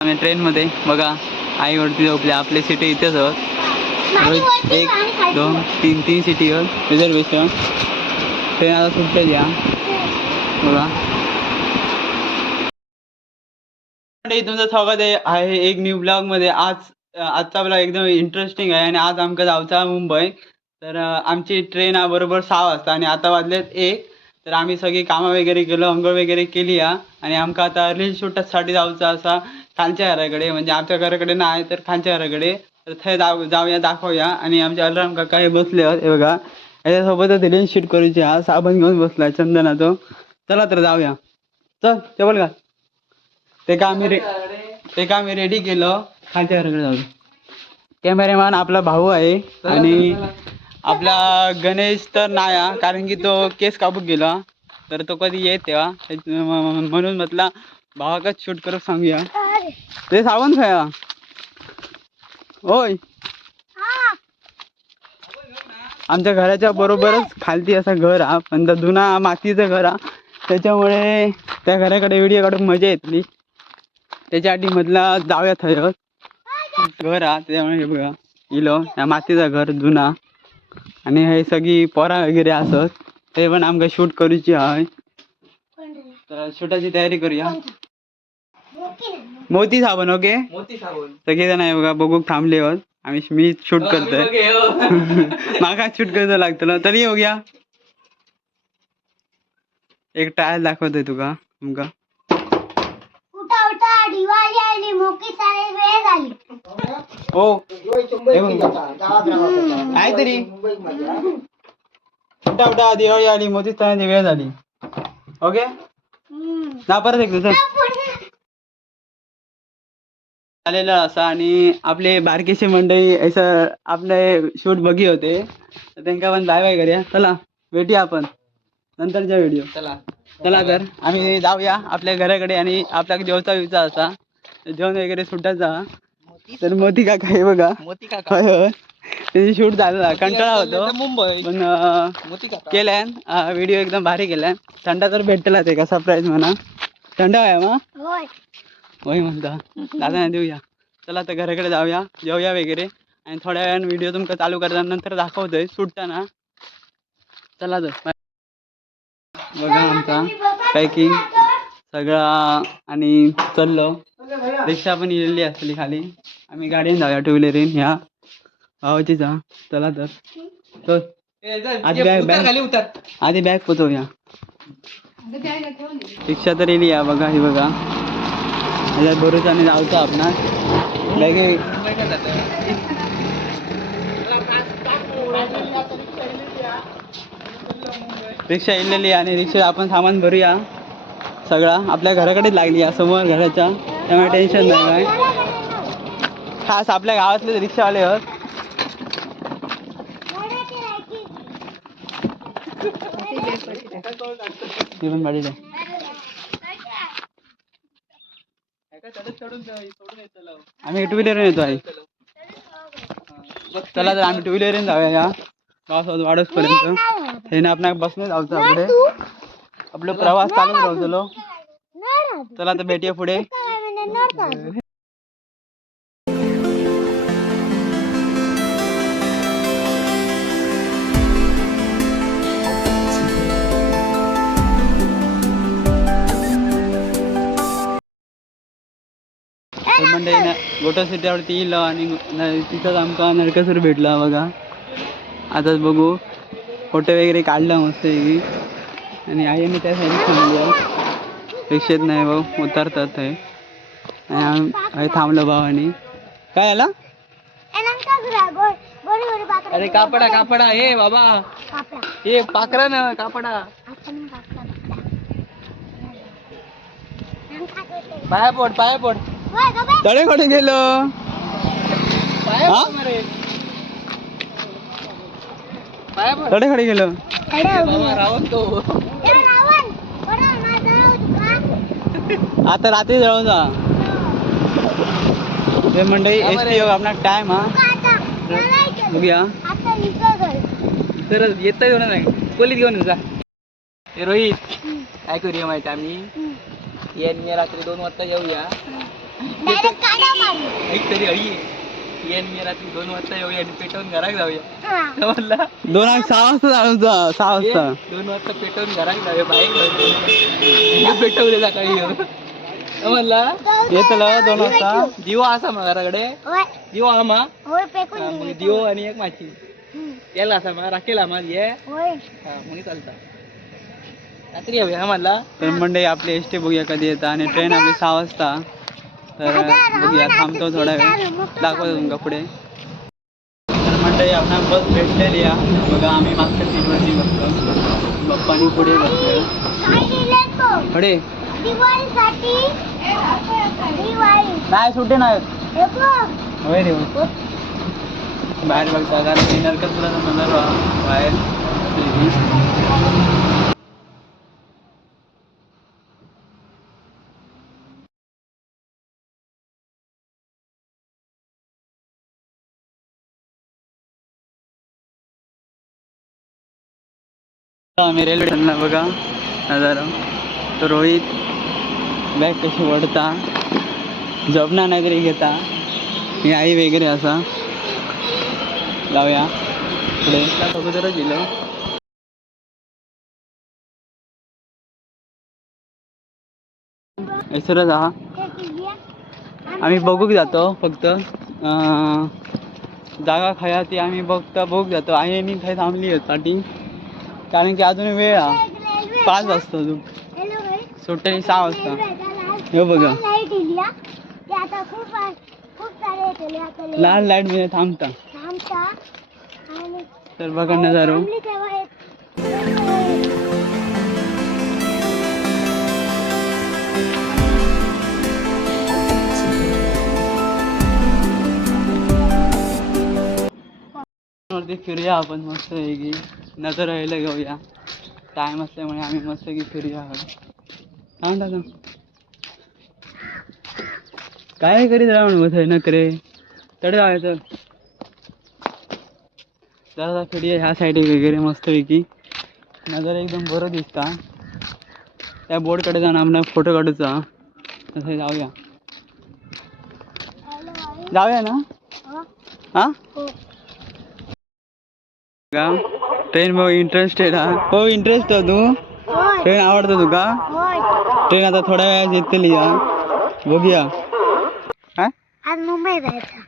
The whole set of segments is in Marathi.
आम्ही ट्रेनमध्ये बघा आईवरती झोपले. आपले सीटी इथेच आहोत. एक दोन तीन तीन सिटीवर रिझर्वेशन ट्रेन आता सुटते या बघा. तुमचं स्वागत आहे. एक न्यू ब्लॉगमध्ये. आज आजचा ब्लॉग एकदम इंटरेस्टिंग आहे आणि आज आमका जाऊचा मुंबई. तर आमची ट्रेन बरोबर सहा वाजता आणि आता वाजलेत एक. तर आम्ही सगळी कामं वगैरे केलो अंघोळ वगैरे केली आणि आमका आता रील शूटसाठी जाऊचा असा खालच्या घराकडे म्हणजे आमच्या घराकडे नाही तर खालच्या घराकडे. तर थंय जाऊ जाऊया दाखवूया. आणि आमचे अलाराम काका हे बसले हे बघा. याच्यासोबतच रील शूट करूची हा साबण घेऊन चंदना तो. चला तर जाऊया. चल टेबल का ते का आम्ही रे ते का आम्ही रेडी केलं? खालच्या घराकडे जाऊ कॅमेरामॅन आपला भाऊ आहे. आणि आपला गणेश तर नाही कारण की तो केस कापूक गेला. तर तो कधी येत तेव्हा म्हणून म्हटला भावाकच शूट करू सांगूया. ते सावंत खाया. होय. आमच्या घराच्या बरोबरच खालती असा घर हा. पण तर जुना मातीचं घर हा. त्याच्यामुळे त्या घराकडे व्हिडिओ काढून मजा येतली त्याच्यासाठी मधला जाऊया थंय घर हा. त्याच्यामुळे हे बघा. इलो या मातीचा घर जुना. आणि हे सगळी पोरा वगैरे असत ते पण आमका शूट करूची आहे. तर शूटाची तयारी करूया. मोती साबण ओके? मोती साबण. सगळे जण आहे बघा बघू थांबले होत. आम्ही मी शूट करतोय. मागा शूट करायचं लागतं तरी बघूया एक टायर दाखवतोय तुका तुमका उठा उठा दिवाळी आली मोठी सारे वेळ झाली. हो. हे. आहे तरी. उठा उठा दिवाळी आली मोठी स्थानाची वेळ झाली. ओके? ना परत एक दुसरं आलेलं असा आणि आपले बारकेशी मंडळी असं आपले शूट बघी होते. त्यांना पण बाय बाय करूया चला भेटूया आपण. नंतरच्या व्हिडिओ चला. चला तर आम्ही जाऊया आपल्या घराकडे आणि आपला जेवचा विचा असा. तर जेवण वगैरे सुटायचा तर मोती काका हे बघा. मोती काका. त्याची शूट झाला कंटाळा होतो. मुंबई. पण अं, मोती काका. केल्यान व्हिडिओ एकदम भारी केलाय. थंडा तर भेटला ते का? सरप्राईज म्हणा. थंडा आहे मग होय होय म्हणता. दादा देऊया. चला तर घराकडे जाऊया. जेवूया वगैरे. आणि थोड्या वेळानं व्हिडिओ तुमका चालू करताना नंतर दाखवतोय. सुटताना. चला तर. बघा आमचा पॅकिंग सगळा आणि चाललो. रिक्षा पण इलेली असली खाली. आम्ही गाडीने जाऊया टू व्हीलरीन ह्या भावाची जा चला तर. आधी बॅग- उतर बॅग. खाली उतर. आधी बॅग पोचवूया. रिक्षा तर येली या बघा ही बघा. ह्याच्यात भरोसाने जाऊचा आपणास. बॅग मुंबईला जातं. रिक्षा आहे आणि रिक्षा आपण सामान भरूया. सगळा. आपल्या घराकडेच लागली या समोर घराच्या. त्यामुळे टेन्शन नाही काय खास आपल्या गावातले रिक्षावाले आहोत. पण आहे आम्ही टू व्हीलर येतो आहे चला तर आम्ही टू व्हीलर जाऊया या. पावसात वाढच पर्यंत. हे ना आपण बसने जाऊचं पुढे. आपलं प्रवास चालू. राहतो चला तर भेटूया पुढे. गोटा सिटीवरती येईल आणि तिथंच आमका नरकासूर भेटला बघा. आताच बघू. फोटो वगैरे काढला मस्त पैकी. आणि आईने त्या साईड थांबलो रिक्षेत नाही भाऊ उतरतात आहे आणि थांबलो भावानी. काय आला? अरे कापडा कापडा हे बाबा. हे पाकरा ना कापडा. पाया पोट पाया पोट तळे कडे गेलो हा? तळे कडे गेलो. आता रात्री जळून जा. ते मंडळी एस टी आपला टाइम हा. बघूया. तर येत येऊ नाही पोलीस घेऊन जा. हे रोहित. काय करूया माहिती आम्ही? ये रात्री दोन वाजता जाऊया. डायरेक्ट काढा मारू एक तरी अळी आहे येन मी रात्री दोन वाजता येऊया आणि पेटवून घरात जाऊया. हा. म्हणला दोन वाज- सहा वाजता जा- सहा वाजता. दोन वाजता पेटवून घरात जाऊया बाईक पेटवले सकाळी येऊन. काय म्हणला येतलो दोन वाजता. दिवो असा मग घराकडे? होय. दिवो आमा? हा. दिवो आणि एक माची. केला असा मग राखेल आम्हा ये. होय. मग चालता. रात्री येऊया हा म्हणला. तर मंडळी आपली एस टी बघूया कधी येतं आणि ट्रेन आपली सहा वाजता. तर बघूया थांबतो थोडा वेळ. दाखवतो तुमका पुढे. तर मंडळी आपण बस भेटलेली आहे. बघा आम्ही मागच्या सीटवरती बसतो बाप्पानी पुढे बसलो काय दिले तो पुढे नाही? सुटे बघ. होय. रे. बाहेर बघता कारण नरकतपुराचा नजर बाहेर. आम्ही रेल्वे स्टेशनला बघा नजारा. तो रोहित बॅग कशी वडता जपना नाहीतरी घेता ही आई वगैरे असा. लावूया पुढे. अगोदरच गेलो यसरच हा आम्ही बघूक जातो फक्त. जागा खाया ती आम्ही बघता बघूक जातो. आई आणि थंय थांबली आहेत पाठी कारण की अजून वेळ हा रेल्वे पाच वाजता अजून. सुट्ट्याने सहा वाजता. हे बघा. लाल हा. लाइटमध्ये थांबता. तर बघा नजारो. वरती फिरूया आपण मस्त नजर राहिलं घेऊया. टाइम असल्यामुळे आम्ही मस्त पैकी फिरूया काय म्हणता? काय करीत राहा म्हणून नकरे तडे जायचं जरा फिरूया ह्या साईड वगैरे मस्त पैकी नजर एकदम बरं दिसता. त्या बोर्डकडे जाऊन आपण फोटो काढूचा तसं जाऊया. जाऊया ना? हो. का? ट्रेन बघ इंटरेस्टेड हा हो इंटरेस्ट तू. होय. ट्रेन आवडतं तुका. ट्रेन आता थोड्या वेळात येतली या. बघूया. हा? आज मुंबई जायचं.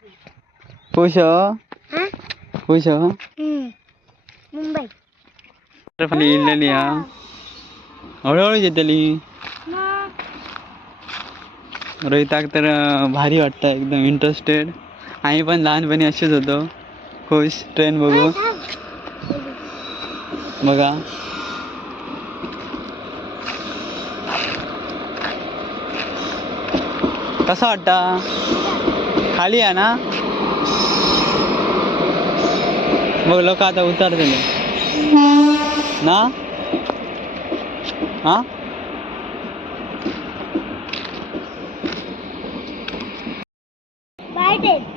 खुश हो? खुश हो. मुंबई इल्लेली हा हळूहळू येतली मग? रोहिताक तर भारी वाटतं एकदम इंटरेस्टेड आम्ही पण लहानपणी असेच होतो. खुश ट्रेन बघू. बघा कसा वाटता? खाली आहे ना? बघ लोक आता उतरतले. ना? हा? Bye, Dad.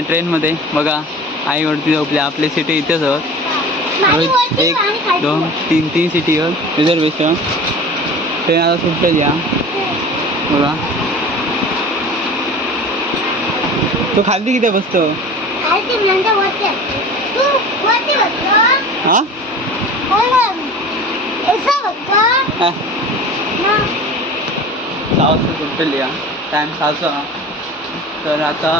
आम्ही ट्रेनमध्ये. बघा आई वरती झोपली आपले सिटी इथेच आहोत. एक. दोन तीन तीन सिटी आहेत. रिझर्वेशन. ट्रेन आता सुटते या बघा. तू खाली किती बसतो? बसतो. हा? होय ना. असं बसतो. हा. तर आता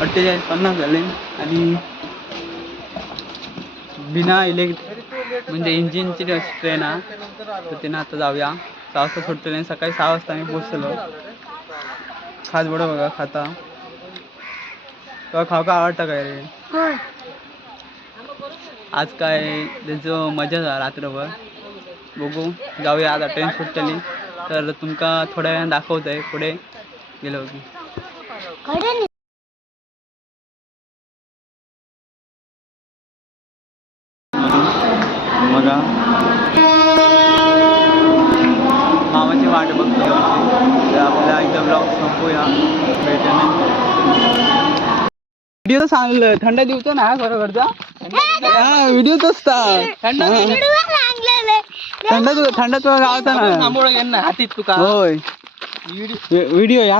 अठ्ठेचाळीस पन्नास झाले आणि बिना इलेक्ट्रिक म्हणजे इंजिनची ट्रेन हा तर तिनं आता जाऊया. सहा वाजता सुटलेली आणि सकाळी सहा वाजता आम्ही पोचलो खास बडं बघा खाता. तुला खाऊ का आवडतं काय रे? आज काय त्याचं मजा झाला रात्रभर. बघू जाऊया. आता ट्रेन सुटली तर तुमका थोड्या वेळानं दाखवत आहे पुढे. गेलो की. बघा. मामाची वाट बघतो. तर आपल्या एकदा ब्लॉग संपूया. व्हिडिओ सांगलं थंड दिवतो ना बरोबरचा हा व्हिडिओ तोच थंड हा. थंड तू थंड तुला गावचा ना. होय. व्हिडिओ या.